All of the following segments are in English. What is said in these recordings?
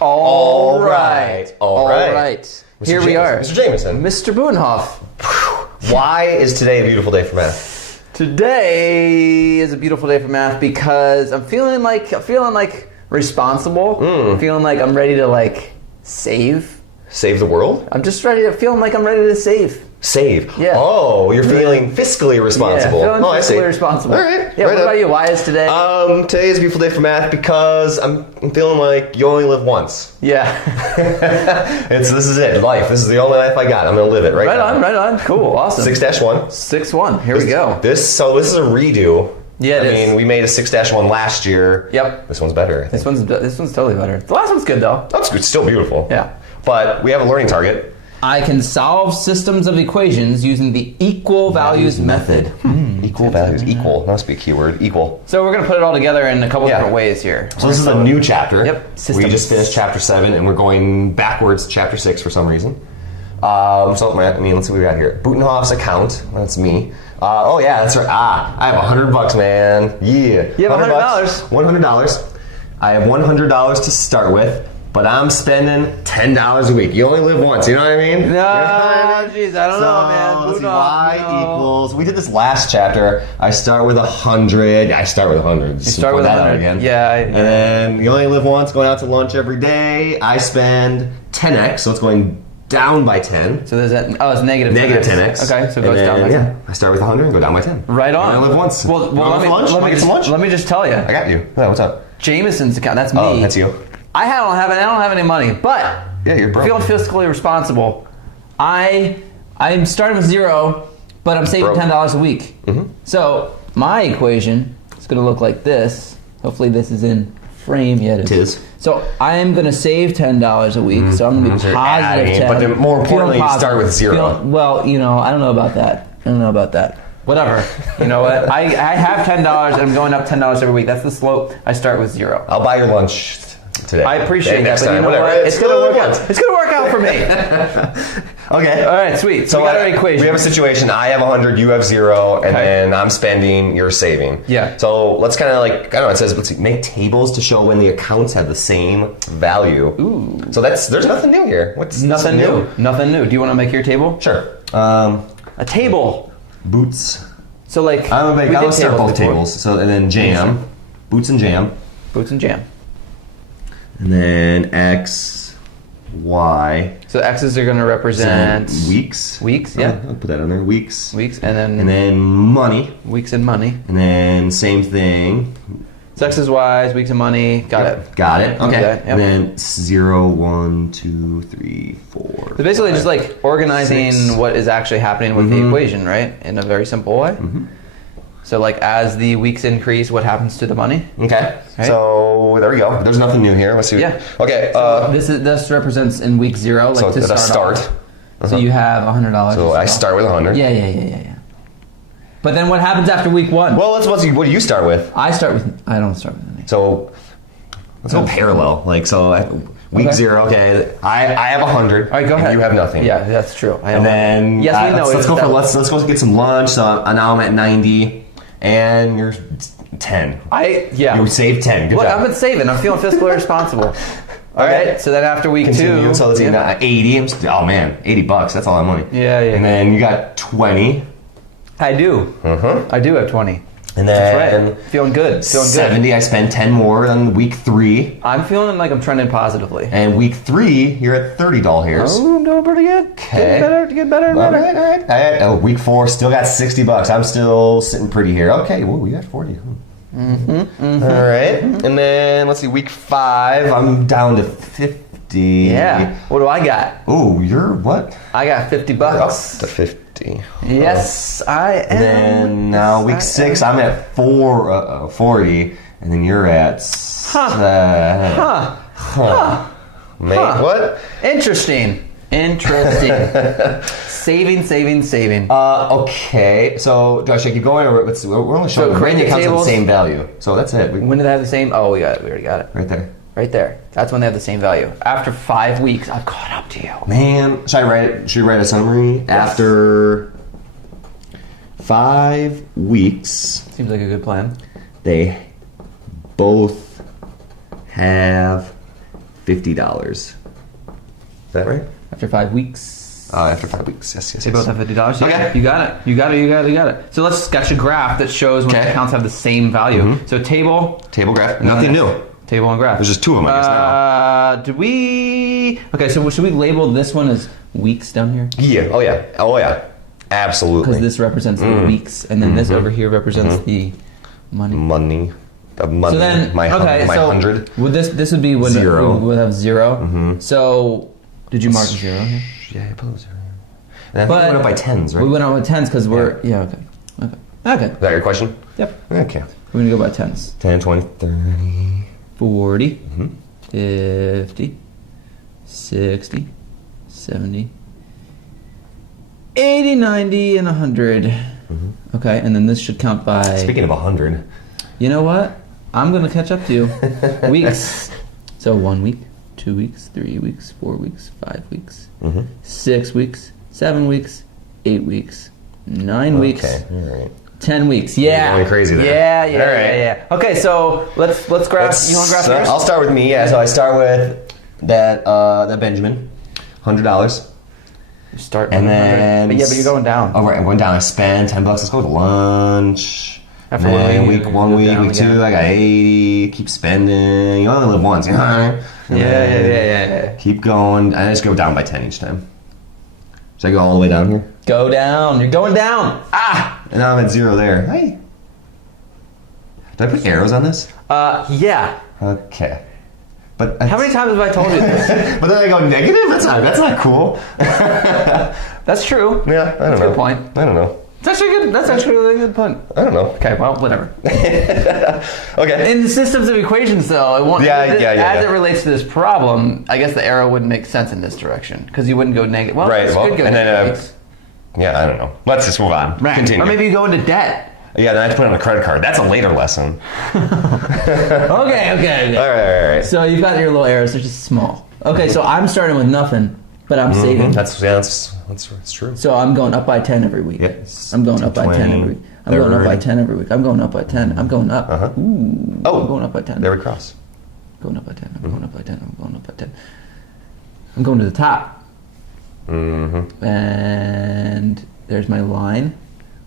All right. Here we are. Mr. Jameson. Mr. Budenhoff. Why is today a beautiful day for math? Today is a beautiful day for math because I'm feeling like responsible. I'm feeling like I'm ready to save. Save the world? I'm just feeling like I'm ready to save. Save? Yeah. Oh, you're feeling fiscally responsible. Yeah, feeling fiscally I see. responsible. All right. Yeah, what about you? Why is today? Today is a beautiful day for math because I'm feeling like you only live once. Yeah. This is it. Life. This is the only life I got. I'm going to live it right now. Right on. Cool. Awesome. 6-1. 6-1. Here we go. This is a redo. Yeah, it is. I mean, we made a 6-1 last year. Yep. This one's better. This one's totally better. The last one's good though. That's good. It's still beautiful. Yeah. But we have a learning target. I can solve systems of equations using the equal values method. Equal values. Equal. That must be a keyword. Equal. So we're going to put it all together in a couple different ways here. So this is a new chapter. Yep. Systems. We just finished chapter 7 and we're going backwards to chapter 6 for some reason. Let's see what we got here. Budenhoff's account. That's me. That's right. I have $100, man. Yeah. You have $100. $100. I have $100 to start with. But I'm spending $10 a week. You only live once, you know what I mean? No, jeez, I don't know, man. Let's see, y equals. We did this last chapter. I start with 100. I start with 100. You start with 100 again. Yeah. And then you only live once. Going out to lunch every day. I spend 10x, so it's going down by 10. So there's that. Oh, it's negative 10x. Negative 10x. Okay, so it goes down by 10. Yeah, I start with 100 and go down by 10. Right on. I only live once. Well, let me just tell you. I got you. Yeah, what's up? Jameson's account. That's me. Oh, that's you. I don't have any money, but you're broke. Feeling fiscally responsible. I'm starting with 0, but I'm saving $10 a week. So my equation is going to look like this. Hopefully this is in frame. Yeah, it is. So I am going to save $10 a week. So I'm going to be positive 10. But then more importantly, you start with 0. I don't know about that. Whatever. You know what? I have $10 and I'm going up $10 every week. That's the slope. I start with 0. I'll buy your lunch today. I appreciate that, but you know whatever. what? It's going to work out. It's going to work out for me. Okay. All right, sweet. So we got our equation. We have a situation. I have 100, you have 0, and then I'm spending, you're saving. Yeah. So let's kind of it says, let's see, make tables to show when the accounts have the same value. Ooh. So there's nothing new here. What's nothing new? Nothing new. Do you want to make your table? Sure. A table. Boots. So I'm gonna start both tables. So and then jam. Boots and jam. Boots and jam. And then X, Y. So X's are going to represent weeks. Weeks, yeah. I'll put that on there. Weeks. And then money. Weeks and money. And then same thing. So X's, Y's, weeks and money. Got it. Okay. Yep. And then 0, 1, 2, 3, 4. So basically, just organizing 6. What is actually happening with the equation, right? In a very simple way. So as the weeks increase, what happens to the money? Okay. Right? So there we go. There's nothing new here. Let's see. Yeah. Okay. So this represents in week 0, so to start. So you have $100. So I start with 100. Yeah. But then what happens after week 1? Well, what do you start with? I don't start with anything. So let's go parallel. Week 0. Okay. I have 100. All right, go ahead. You have nothing. Yeah, that's true. And then yes, we know. Let's go get some lunch. So now I'm at 90. And you're 10. You saved 10. Good job. I've been saving. I'm feeling fiscally responsible. All right. So then after week 2, so let's see, 80. Oh man, $80. That's a lot of money. Yeah. And then you got 20. I do. I do have 20. And then that's right. Feeling good. 70. I spend 10 more than week 3. I'm feeling like I'm trending positively. And week 3, you're at $30 here. Oh, I'm doing pretty good. Okay. Getting better and better. All right. Week 4, still got $60. I'm still sitting pretty here. Okay. Whoa, we got 40. All right. And then let's see. Week 5, I'm down to 50. Yeah. What do I got? Oh, you're what? I got $50. Up to 50. Yes, I am. And then now week 6, I'm at 40, and then you're at. Mate, what? Interesting. Saving. Okay. So, Josh, I keep going over it. We're only showing when the accounts have the same value. So that's it. When do they have the same? Oh, we already got it. Right there. That's when they have the same value. After 5 weeks, I've caught up to you. Man, should we write a summary? Yes. After 5 weeks. Seems like a good plan. They both have $50. Is that right? After 5 weeks. After 5 weeks. Yes. They both have $50. Okay. You got it. You got it. So let's sketch a graph that shows when the accounts have the same value. So table graph. Nothing new. Table and graph. There's just two of them, I guess, now. Did we... Okay, so should we label this one as weeks down here? Yeah. Oh, yeah. Absolutely. Because this represents the weeks, and then this over here represents the money. Money. So then, my 100. Would this would be when Zero. Would have 0. So, did you mark 0 here? Yeah, I put 0. And I think we went up by 10s, right? We went up by 10s because we're... Yeah, okay. Is that your question? Yep. Okay. We're going to go by 10s. 10, 20, 30... 40, 50, 60, 70, 80, 90, and 100. Okay, and then this should count by... Speaking of 100... You know what? I'm going to catch up to you. Weeks. So 1 week, 2 weeks, 3 weeks, 4 weeks, 5 weeks, 6 weeks, 7 weeks, 8 weeks, 9 weeks. Okay, all right. 10 weeks, yeah. You're going crazy there. Yeah. Okay, so let's graph. You want to graph yours? I'll start with me. Yeah. So I start with that Benjamin, $100. You start, and then but you're going down. Oh right, I'm going down. I spend $10. Let's go to lunch. After one week, week 2, I got 80. Keep spending. You only live once, you know. Yeah. Keep going. I just go down by 10 each time. Should I go all the way down here? Go down. You're going down. And now I'm at 0 there. Hey. Did I put arrows on this? Yeah. Okay. But how many times have I told you this? But then I go negative? That's not cool. That's true. Yeah, I don't know. That's a good point. I don't know. That's actually a really good point. I don't know. Okay, well, whatever. Okay. In the systems of equations, though, as it relates to this problem, I guess the arrow wouldn't make sense in this direction because you wouldn't go negative. Well, right. Well, could go and negative. Then, I don't know. Let's just move on. Right. Continue. Or maybe you go into debt. Yeah, then I have to put it on a credit card. That's a later lesson. Okay. All right. So you've got your little arrows. They're just small. Okay, so I'm starting with nothing, but I'm saving. That's true. So I'm going up by 10 every week. Yes. I'm going up by 10 every week. I'm going up by 10 every week. I'm going up by 10. I'm going up. Ooh. I'm going up by 10. There we cross. Going up by 10. I'm going up by 10. I'm going up by 10. I'm going to the top. And there's my line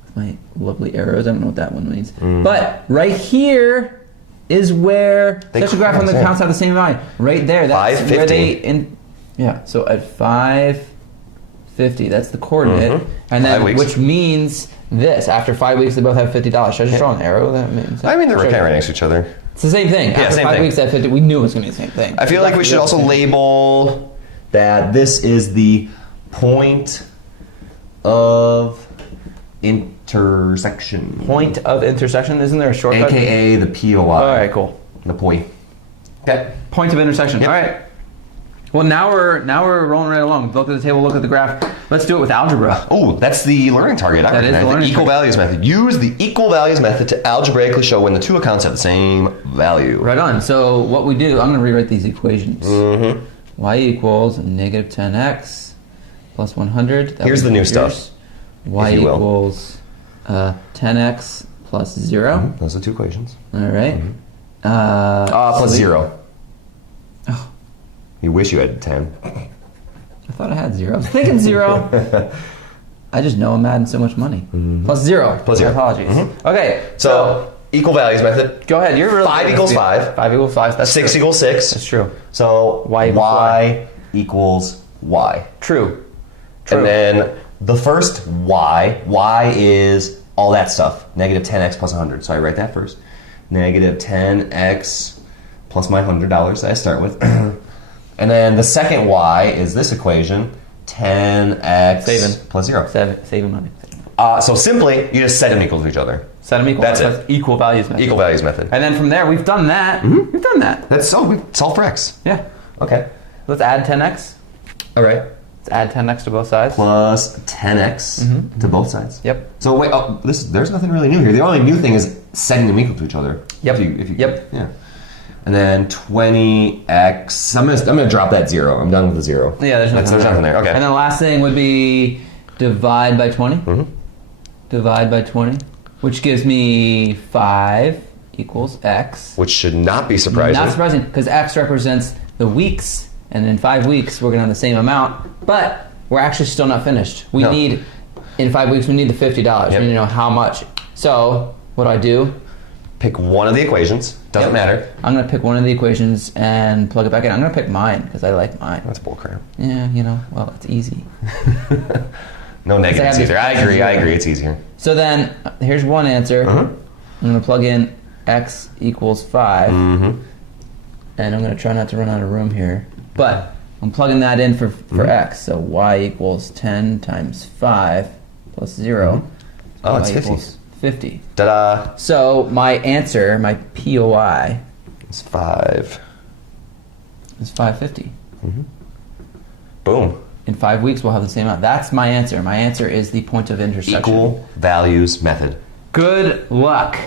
with my lovely arrows. I don't know what that one means. But right here is where such a graph on the counts have the same value. Right there. That's where they so at 550, that's the coordinate. And then which means this. After 5 weeks they both have $50. Should I just draw an arrow? That means I mean they're kind of right next to each other. It's the same thing. After same 5 thing. weeks at 50, we knew it was going to be the same thing. I feel like we should also label that this is the point of intersection. Point of intersection? Isn't there a shortcut? AKA the POI. All right, cool. The POI. Okay. Point of intersection. Yep. All right. Well, now we're rolling right along. Look at the table. Look at the graph. Let's do it with algebra. Oh, that's the learning target. That is the learning equal target. values method. Use the equal values method to algebraically show when the two accounts have the same value. Right on. So what we do, I'm going to rewrite these equations. Y equals negative 10x plus 100. Here's the new stuff. Y equals 10x plus 0. Those are two equations. All right. Plus 0. Oh. You wish you had 10. I thought I had 0. I was thinking 0. I just know I'm adding so much money. Plus 0. Plus 0. My apologies. Okay. So equal values method. Go ahead. You're really 5 equals 5. 5 equals 5. That's 6 true. equals 6. That's true. So y equals y. True. And then the first y is all that stuff. Negative 10x plus 100. So I write that first. Negative 10x plus my $100 that I start with. And then the second y is this equation. 10x plus 0. Saving money. So simply, you just set them equal to each other. Set them equal. That's it. Equal values method. Equal values method. And then from there, we've done that. We've done that. That's so we solve for x. Yeah. Okay. Let's add 10x. All right. Let's add 10x to both sides. Plus 10x to both sides. Yep. So wait, there's nothing really new here. The only new thing is setting them equal to each other. Yep. If you Yep. Yeah. And then 20x. I'm gonna drop that 0. I'm done with the 0. Yeah, there's nothing there. Okay. And then the last thing would be divide by 20. Divide by 20, which gives me 5 equals x. Which should not be surprising. Not surprising, because x represents the weeks, and in 5 weeks we're going to have the same amount, but we're actually still not finished. We need, in 5 weeks, we need the $50. Yep. We need to know how much. So what do? Pick one of the equations. Doesn't matter. I'm going to pick one of the equations and plug it back in. I'm going to pick mine because I like mine. That's bullcrap. Yeah, well, it's easy. No negatives either. I agree. It's easier. So then, here's one answer. I'm going to plug in x equals 5. And I'm going to try not to run out of room here. But I'm plugging that in for x. So y equals 10 times 5 plus 0. Oh, it's 50. Equals 50. Ta-da. So my answer, my POI, It's 5. is 550. Boom. In 5 weeks, we'll have the same amount. That's my answer. My answer is the point of intersection. Equal values method. Good luck.